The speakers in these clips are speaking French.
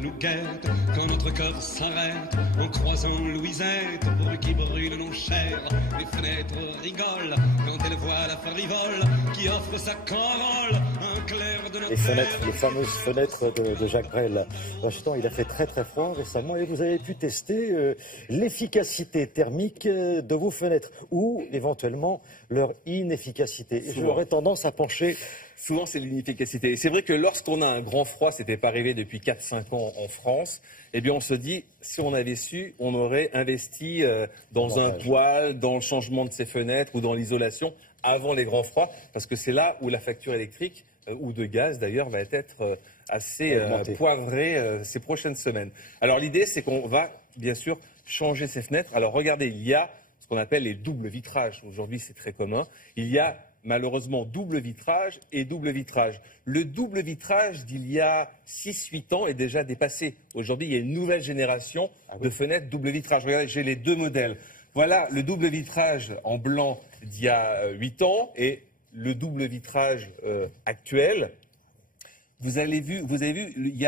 nous guette, quand notre cœur s'arrête, en croisant Louisette, pour qui brûle nos chairs. Les fenêtres rigolent, quand elles voient la frivole, qui offre sa corolle, un clair de notre Les fenêtres, les fameuses fenêtres de Jacques Brel. Washington, il a fait très très froid récemment et vous avez pu tester l'efficacité thermique de vos fenêtres ou éventuellement leur inefficacité. Et j'aurais tendance à pencher. Souvent, c'est l'inefficacité. Et c'est vrai que lorsqu'on a un grand froid, c'était pas arrivé depuis 4-5 ans en France, eh bien, on se dit, si on avait su, on aurait investi dans un toit, dans le changement de ses fenêtres ou dans l'isolation avant les grands froids, parce que c'est là où la facture électrique ou de gaz, d'ailleurs, va être assez poivrée ces prochaines semaines. Alors, l'idée, c'est qu'on va, bien sûr, changer ces fenêtres. Alors, regardez, il y a ce qu'on appelle les doubles vitrages. Aujourd'hui, c'est très commun. Il y a malheureusement double vitrage et double vitrage. Le double vitrage d'il y a 6-8 ans est déjà dépassé. Aujourd'hui, il y a une nouvelle génération de fenêtres double vitrage. Regardez, j'ai les deux modèles. Voilà le double vitrage en blanc d'il y a 8 ans et le double vitrage actuel. Vous avez vu, il y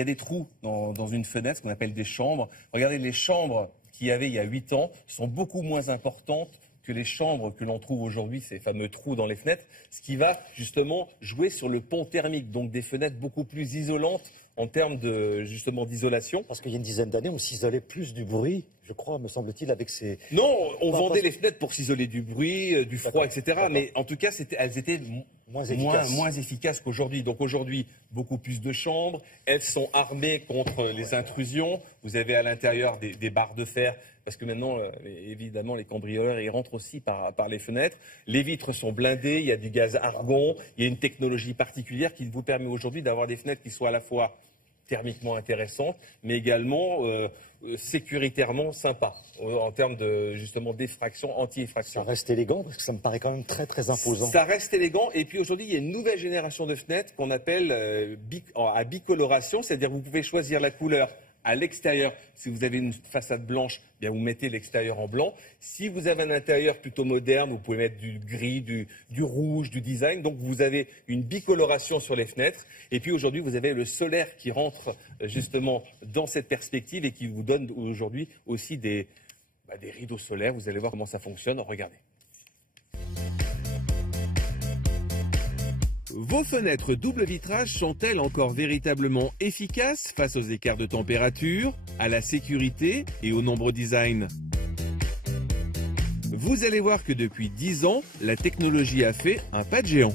a des trous dans une fenêtre, ce qu'on appelle des chambres. Regardez, les chambres qu'il y avait il y a 8 ans sont beaucoup moins importantes que les chambres que l'on trouve aujourd'hui, ces fameux trous dans les fenêtres, ce qui va justement jouer sur le pont thermique, donc des fenêtres beaucoup plus isolantes en termes justement d'isolation. Parce qu'il y a une dizaine d'années, on s'isolait plus du bruit, je crois, me semble-t-il, avec ces... Non, on vendait les fenêtres pour s'isoler du bruit, du froid, etc. Mais en tout cas, elles étaient moins efficaces qu'aujourd'hui. Donc aujourd'hui, beaucoup plus de chambres. Elles sont armées contre les intrusions. Vous avez à l'intérieur des barres de fer, parce que maintenant, évidemment, les cambrioleurs, ils rentrent aussi par les fenêtres. Les vitres sont blindées, il y a du gaz argon, il y a une technologie particulière qui vous permet aujourd'hui d'avoir des fenêtres qui soient à la fois thermiquement intéressantes, mais également sécuritairement sympas, en termes de, justement, d'effraction, anti-effraction. Ça reste élégant, parce que ça me paraît quand même très très imposant. Ça reste élégant, et puis aujourd'hui, il y a une nouvelle génération de fenêtres qu'on appelle à bicoloration, c'est-à-dire que vous pouvez choisir la couleur à l'extérieur. Si vous avez une façade blanche, bien vous mettez l'extérieur en blanc. Si vous avez un intérieur plutôt moderne, vous pouvez mettre du gris, du rouge, du design. Donc vous avez une bicoloration sur les fenêtres. Et puis aujourd'hui, vous avez le solaire qui rentre justement dans cette perspective et qui vous donne aujourd'hui aussi des rideaux solaires. Vous allez voir comment ça fonctionne. Regardez. Vos fenêtres double vitrage sont-elles encore véritablement efficaces face aux écarts de température, à la sécurité et au nombre design? Vous allez voir que depuis 10 ans, la technologie a fait un pas de géant.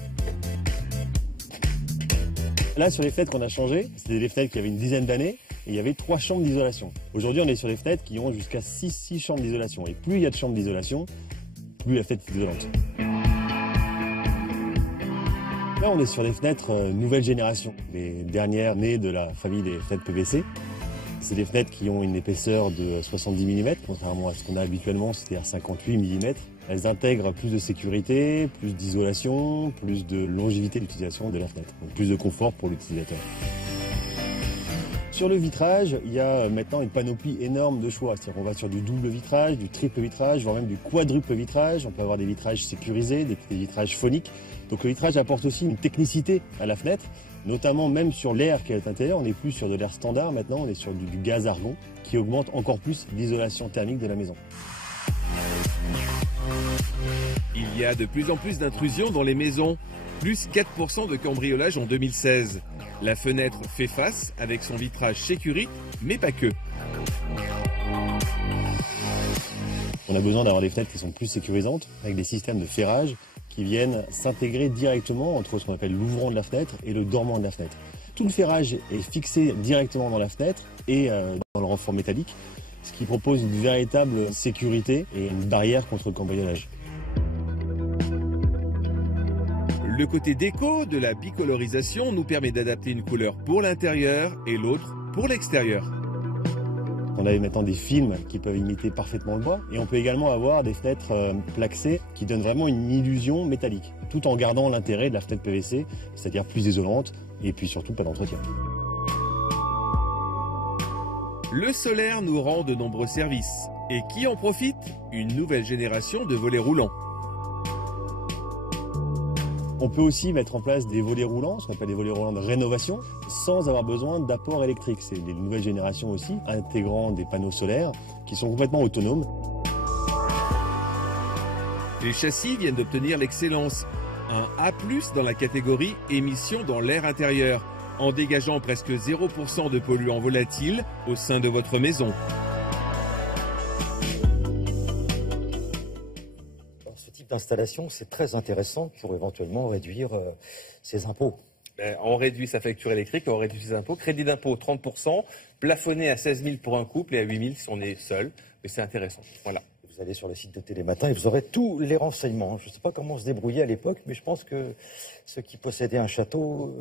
Là, sur les fenêtres qu'on a changées, c'était des fenêtres qui avaient une dizaine d'années et il y avait 3 chambres d'isolation. Aujourd'hui, on est sur des fenêtres qui ont jusqu'à 6 chambres d'isolation. Et plus il y a de chambres d'isolation, plus la fenêtre est isolante. Là, on est sur des fenêtres nouvelle génération, les dernières nées de la famille des fenêtres PVC. C'est des fenêtres qui ont une épaisseur de 70 mm, contrairement à ce qu'on a habituellement, c'est-à-dire 58 mm. Elles intègrent plus de sécurité, plus d'isolation, plus de longévité d'utilisation de la fenêtre, donc plus de confort pour l'utilisateur. Sur le vitrage, il y a maintenant une panoplie énorme de choix. C'est-à-dire qu'on va sur du double vitrage, du triple vitrage, voire même du quadruple vitrage. On peut avoir des vitrages sécurisés, des vitrages phoniques. Donc le vitrage apporte aussi une technicité à la fenêtre, notamment même sur l'air qui est à l'intérieur. On n'est plus sur de l'air standard maintenant, on est sur du gaz argon qui augmente encore plus l'isolation thermique de la maison. Il y a de plus en plus d'intrusions dans les maisons, plus 4% de cambriolage en 2016. La fenêtre fait face avec son vitrage sécurité, mais pas que. On a besoin d'avoir des fenêtres qui sont plus sécurisantes, avec des systèmes de ferrage qui viennent s'intégrer directement entre ce qu'on appelle l'ouvrant de la fenêtre et le dormant de la fenêtre. Tout le ferrage est fixé directement dans la fenêtre et dans le renfort métallique, ce qui propose une véritable sécurité et une barrière contre le cambriolage. Le côté déco de la bicolorisation nous permet d'adapter une couleur pour l'intérieur et l'autre pour l'extérieur. On a maintenant des films qui peuvent imiter parfaitement le bois et on peut également avoir des fenêtres plaxées qui donnent vraiment une illusion métallique, tout en gardant l'intérêt de la fenêtre PVC, c'est-à-dire plus isolante et puis surtout pas d'entretien. Le solaire nous rend de nombreux services. Et qui en profite? Une nouvelle génération de volets roulants. On peut aussi mettre en place des volets roulants, ce qu'on appelle des volets roulants de rénovation, sans avoir besoin d'apport électrique. C'est les nouvelles générations aussi, intégrant des panneaux solaires qui sont complètement autonomes. Les châssis viennent d'obtenir l'excellence, un A+ dans la catégorie émissions dans l'air intérieur, en dégageant presque 0% de polluants volatiles au sein de votre maison. Ce type d'installation, c'est très intéressant pour éventuellement réduire ses impôts. On réduit sa facture électrique, on réduit ses impôts. Crédit d'impôt 30%, plafonné à 16 000 pour un couple et à 8 000 si on est seul. Mais c'est intéressant. Voilà. Vous allez sur le site de Télématin et vous aurez tous les renseignements. Je ne sais pas comment se débrouiller à l'époque, mais je pense que ceux qui possédaient un château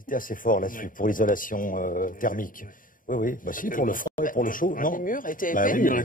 étaient assez forts là-dessus, pour l'isolation thermique. Oui, oui. Bah si, pour le froid et pour le chaud. Les murs étaient épais. Bah, oui,